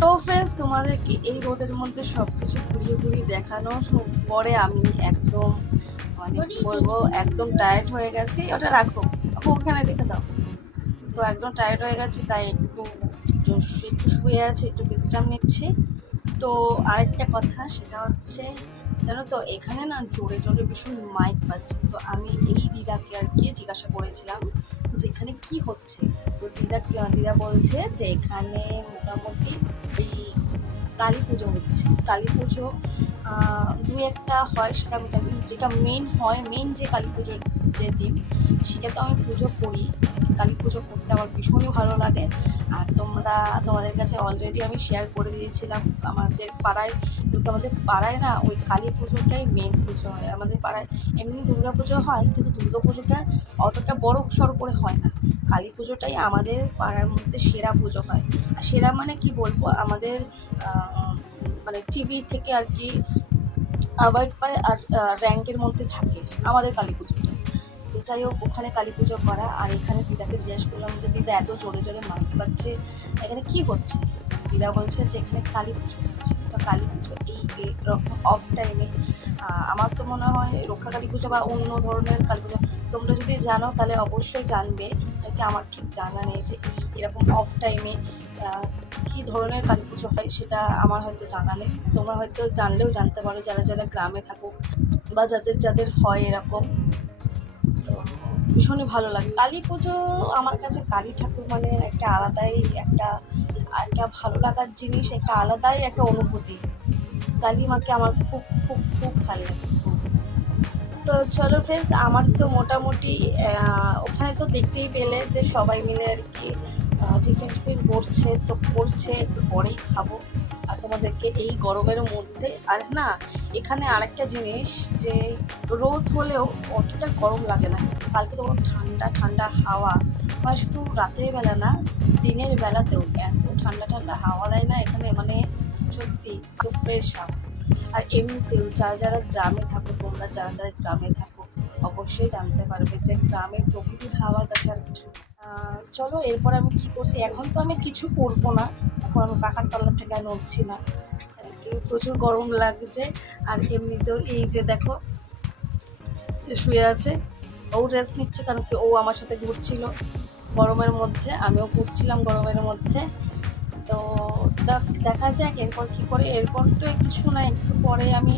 তো ফ্রেন্ডস, তোমাদেরকে এই রোদের মধ্যে সব কিছু ঘুরিয়ে ঘুরিয়ে দেখানোর পরে আমি একদম মানে কি বলবো, একদম টায়ার্ড হয়ে গেছি। ওটা রাখো, ওখানে রেখে দাও। তো একদম টায়ার্ড হয়ে গেছি, তাই একটু একটু শুয়ে আছি, একটু বিশ্রাম নিচ্ছি। তো আরেকটা কথা, সেটা হচ্ছে জানো তো, এখানে না জোরে জোরে ভীষণ মাইক পাচ্ছে। তো আমি এই দিদাকে আর কি জিজ্ঞাসা করেছিলাম যে এখানে কী হচ্ছে। তো দিদা বলছে যে এখানে মোটামুটি এই কালী পুজো হচ্ছে। কালী পুজো দু একটা হয়, সেটা আমি জানি। যেটা মেন যে কালী পুজোর যে দিন, সেটা তো আমি পুজো করি। কালী পুজো করতে আমার ভীষণই ভালো লাগে। আর তোমাদের কাছে অলরেডি আমি শেয়ার করে দিয়েছিলাম আমাদের পাড়ায় না ওই কালী পুজোটাই মেন পুজো হয়। আমাদের পাড়ায় এমনি দুর্গা পুজো হয়, কিন্তু দুর্গা পুজোটা অতটা বড় সড় করে হয় না। কালী পুজোটাই আমাদের পাড়ার মধ্যে সেরা পুজো হয়। আর সেরা মানে কি বলবো, আমাদের মানে টিভি থেকে আর কি অ্যাভয়েড করে আর র্যাঙ্কের মধ্যে থাকে আমাদের কালী পুজোটা। তো যাই হোক, ওখানে কালী পুজো করা। আর এখানে দিদাকে জিজ্ঞেস করলাম যে দিদা এত জোরে জোরে মাইক বাজছে, এখানে কী হচ্ছে? দিদা বলছে যে এখানে কালী পুজো হচ্ছে। তো কালী পুজো এই রকম অফ টাইমে, আমার তো মনে হয় রক্ষা কালী পুজো বা অন্য ধরনের কালী পুজো, তোমরা যদি জানো তাহলে অবশ্যই জানবে। কি আমার ঠিক জানা নেই যে এরকম অফ টাইমে কী ধরনের কালী পুজো হয়, সেটা আমার হয়তো জানা নেই। তোমরা হয়তো জানলেও জানতে পারো, যারা যারা গ্রামে থাকো বা যাদের হয় এরকম। তো ভীষণই ভালো লাগে কালী পুজো। আমার কাছে কালী ঠাকুর মানে একটা আলাদাই একটা ভালো লাগার জিনিস, একটা আলাদাই একটা অনুভূতি। কালী মাকে আমার খুব খুব খুব ভালো লাগে। তো চলো ফ্রেন্ডস, আমার তো মোটামুটি ওখানে তো দেখতেই পেলে যে সবাই মিলে আর কি টিফিন করছে। তো করছে, একটু পরেই খাবো। আর তোমাদেরকে এই গরমের মধ্যে, আর না এখানে আরেকটা জিনিস, যে রোদ হলেও অতটা গরম লাগে না। কালকে তো ঠান্ডা ঠান্ডা হাওয়া, মানে শুধু রাতের বেলা না, দিনের বেলাতেও এত ঠান্ডা ঠান্ডা হাওয়া দেয় না এখানে, মানে সত্যি খুব ফ্রেশ হাওয়া। আর এমনিতেও যারা গ্রামে থাকো, তোমরা যারা গ্রামে থাকো অবশ্যই জানতে পারবে যে গ্রামের প্রকৃতির হাওয়ার কাছে আর কিছু। চলো এরপর আমি কি করছি, এখন তো আমি কিছু করবো না, এখন আমি পাখার তলা থেকে নড়ছি না, প্রচুর গরম লাগছে। আর এমনিতেও এই যে দেখো শুয়ে আছে, ও রেস্ট নিচ্ছে, কারণ কি ও আমার সাথে ঘুরছিল গরমের মধ্যে, আমিও ঘুরছিলাম গরমের মধ্যে। তো দেখা যাক এরপর কী করে। এরপর তো কিছু না, একটু পরে আমি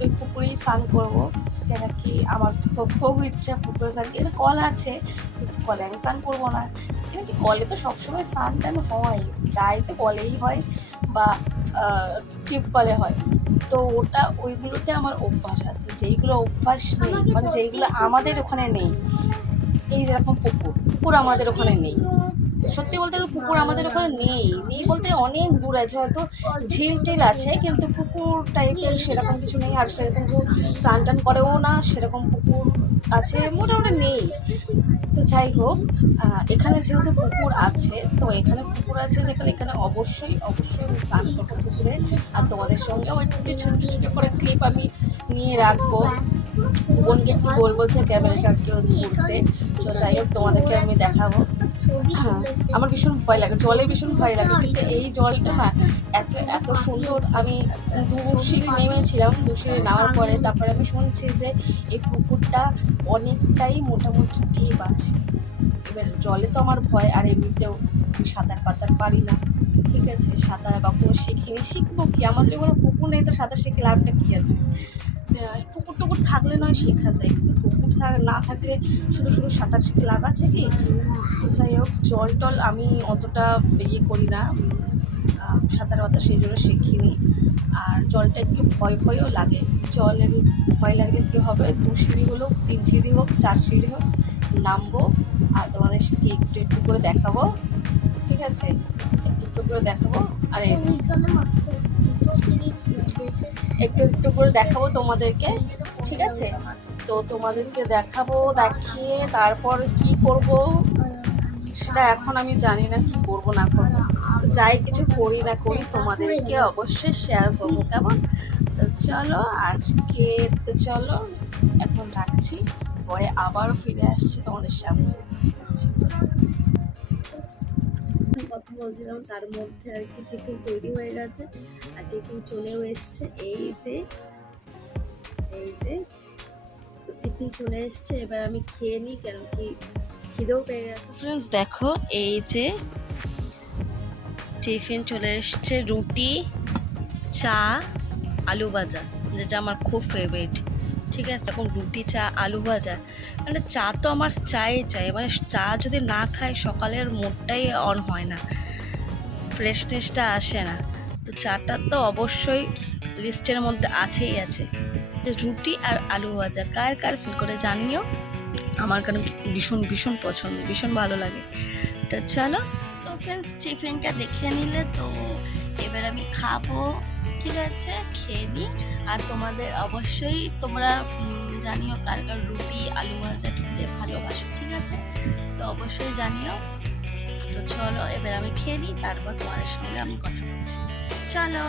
ওই পুকুরেই স্নান করবো, কেন কি আমার খুব ইচ্ছা পুকুরে স্নান। এখানে কল আছে, কিন্তু কলে আমি স্নান করবো না, কেন কি কলে তো সবসময় স্নান টান হয়, প্রায় তো কলেই হয় বা টিপ কলে হয়। তো ওইগুলোতে আমার অভ্যাস আছে, যেইগুলো অভ্যাস নেই, মানে যেইগুলো আমাদের ওখানে নেই। এই যেরকম পুকুর আমাদের ওখানে নেই। সত্যি বলতে পুকুর আমাদের ওখানে নেই বলতে অনেক দূর আছে, হয়তো ঝিল আছে, কিন্তু পুকুর টাইপের সেরকম কিছু নেই। আর সেরকম কেউ স্নান টান করেও না, সেরকম পুকুর আছে মোটামুটি নেই। তো যাই হোক, এখানে যেহেতু পুকুর আছে, তো এখানে দেখলে এখানে অবশ্যই আমি স্নান করবো পুকুরে। আর তোমাদের সঙ্গেও একটু ছোটো ছোটো করে ক্লিপ আমি নিয়ে রাখবো। বোনকে একটু বলবো যে ক্যামেরাটাকেও ঘুরতে, তো যাই হোক তোমাদেরকে আমি দেখাবো। হ্যাঁ, আমার ভীষণ ভয় লাগে, জলে ভীষণ ভয় লাগে, কিন্তু এই জলটা না এত এত সুন্দর। আমি দুশিরি নেমেছিলাম, দুশিরি নামার পরে তারপরে আমি শুনছি যে এই পুকুরটা অনেকটাই মোটামুটি ডিপ আছে। এবার জলে তো আমার ভয়, আর এমনিতেও সাঁতার পাতার পারি না, ঠিক আছে, সাঁতার কখনো শিখিনি, শিখবো কি, আমাদের কোনো পুকুর নেই তো সাঁতার শিখে লাভটা কী আছে? পুকুর টুকুর থাকলে নয় শেখা যায়, কিন্তু পুকুর না থাকলে শুধু শুধু সাঁতার শিখে লাভ আছে কি? যাই হোক, জল টল আমি অতটা ইয়ে করি না, সাঁতার পাতা সেই জন্য শিখিনি। আর জলটা একটু ভয় ভয়ও লাগে, জলের ভয় লাগলে কী হবে, 2 সিঁড়ি হলো, 3 সিঁড়ি হোক, 4 সিঁড়ি হোক, নামবো আর তোমাদের সাথে একটু একটু করে দেখাবো, ঠিক আছে, একটু একটু করে দেখাবো। আর এই যে একটু একটু করে দেখাবো তোমাদেরকে, ঠিক আছে। তো তোমাদেরকে দেখাবো, দেখিয়ে তারপর কি করব সেটা এখন আমি জানি না, কি করব না করবো, যাই কিছু করি না করি তোমাদেরকে অবশ্যই শেয়ার করবো, কেমন? তো চলো আজকে, তো চলো এখন রাখছি, পরে আবারও ফিরে আসছি তোমাদের সামনে। কথা বলছিলাম, তার মধ্যে আর কি টিফিন তৈরি হয়ে গেছে, আর টিফিন চলেও এসছে, এই যে টিফিন চলে এসছে। এবার আমি খেয়ে নিই, কেন কি খিদেও পেয়ে গেছে। ফ্রেন্ডস দেখো, এই যে টিফিন চলে এসছে, রুটি, চা, আলু ভাজা, যেটা আমার খুব ফেভারিট, ঠিক আছে। এখন রুটি, চা, আলু ভাজা, মানে চা তো আমার চাই, মানে চা যদি না খাই সকালের মুডটাই অন হয় না, ফ্রেশনেসটা আসে না। তো চাটা তো অবশ্যই লিস্টের মধ্যে আছেই আছে। রুটি আর আলু ভাজা কার কার ফিল করে জানিও, আমার কারণ ভীষণ ভীষণ পছন্দ, ভীষণ ভালো লাগে। তো চলো, তো ফ্রেন্ডস টিফিনটা দেখে নিলে, তো এবার আমি খাবো, ঠিক আছে, খেয়ে নিই। আর তোমাদের অবশ্যই তোমরা জানিও কার কার রুটি আলু ভাজা খেতে ভালোবাসো, ঠিক আছে, তো অবশ্যই জানিও। তো চলো এবার আমি খেয়ে নিই, তারপর তোমাদের সঙ্গে আমি কথা বলছি, চলো।